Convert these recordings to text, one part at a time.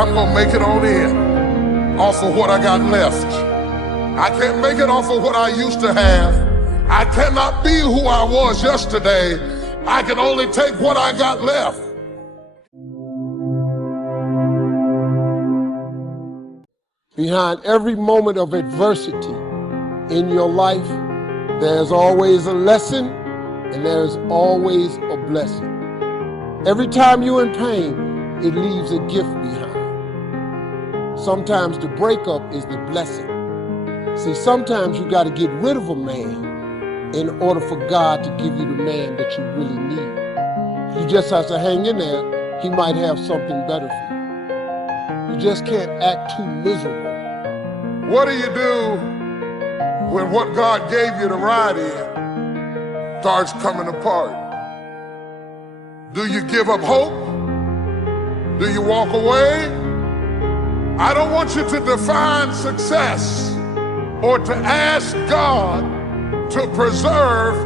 I'm gonna make it on in off of what I got left. I can't make it off of what I used to have. I cannot be who I was yesterday. I can only take what I got left. Behind every moment of adversity in your life, there's always a lesson and there's always a blessing. Every time you're in pain, it leaves a gift behind. Sometimes the breakup is the blessing. See, sometimes you got to get rid of a man in order for God to give you the man that you really need. You just have to hang in there. He might have something better for you. You just can't act too miserable. What do you do when what God gave you to ride in starts coming apart? Do you give up hope? Do you walk away? I don't want you to define success or to ask God to preserve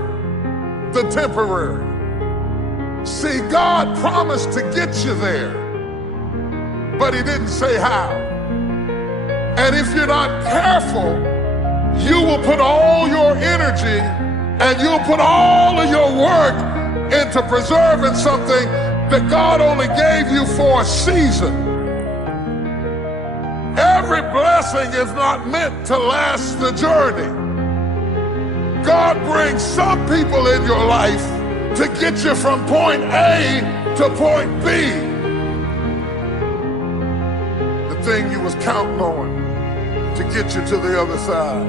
the temporary. See, God promised to get you there, but He didn't say how. And if you're not careful, you will put all your energy and you'll put all of your work into preserving something that God only gave you for a season. Every blessing is not meant to last the journey. God brings some people in your life to get you from point A to point B. The thing you was counting on to get you to the other side.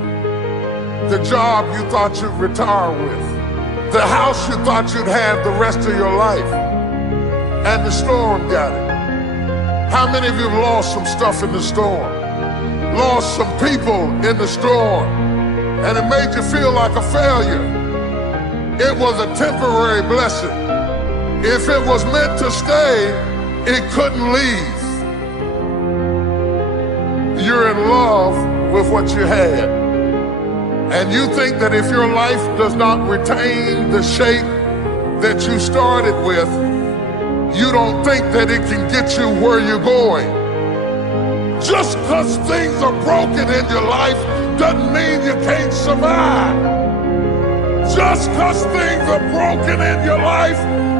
The job you thought you'd retire with. The house you thought you'd have the rest of your life. And the storm got it. How many of you have lost some stuff in the storm? Lost some people in the storm, and it made you feel like a failure. It was a temporary blessing. If it was meant to stay, it couldn't leave. You're in love with what you had, and you think that if your life does not retain the shape that you started with, you don't think that it can get you where you're going. Just because things are broken in your life doesn't mean you can't survive. Just because things are broken in your life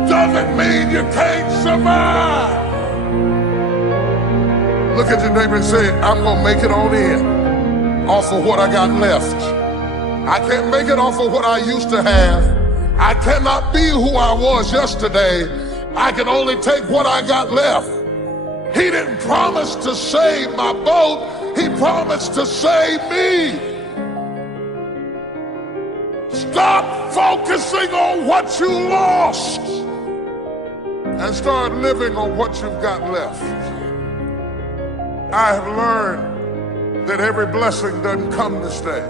doesn't mean you can't survive. Look at your neighbor and say, I'm gonna make it on in off of what I got left. I can't make it off of what I used to have. I cannot be who I was yesterday. I can only take what I got left. He didn't promise to save my boat. He promised to save me. Stop focusing on what you lost and start living on what you've got left. I have learned that every blessing doesn't come to stay.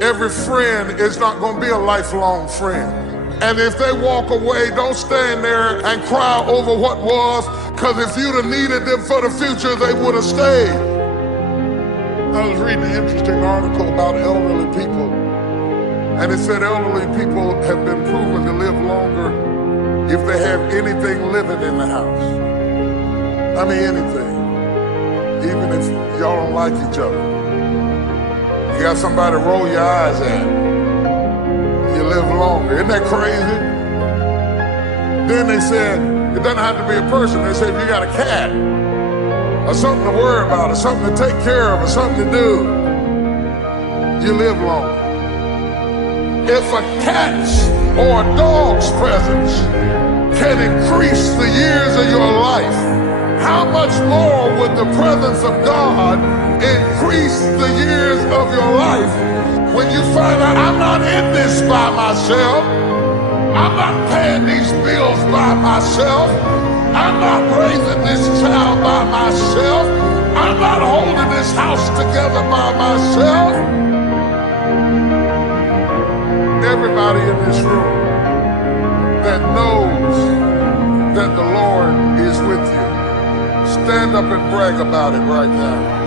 Every friend is not going to be a lifelong friend. And if they walk away, don't stand there and cry over what was, because if you'd have needed them for the future, they would have stayed. I was reading an interesting article about elderly people, and it said elderly people have been proven to live longer if they have anything living in the house. I mean anything. Even if y'all don't like each other. You got somebody to roll your eyes at. You live longer. Isn't that crazy? Then they said, it doesn't have to be a person. They said, if you got a cat, or something to worry about, or something to take care of, or something to do, you live longer. If a cat's or a dog's presence can increase the years of your life, how much more would the presence of God increase the years of your life? When you find out, I'm not in this by myself. I'm not paying these bills by myself. I'm not raising this child by myself. I'm not holding this house together by myself. Everybody in this room that knows that the Lord is with you, stand up and brag about it right now.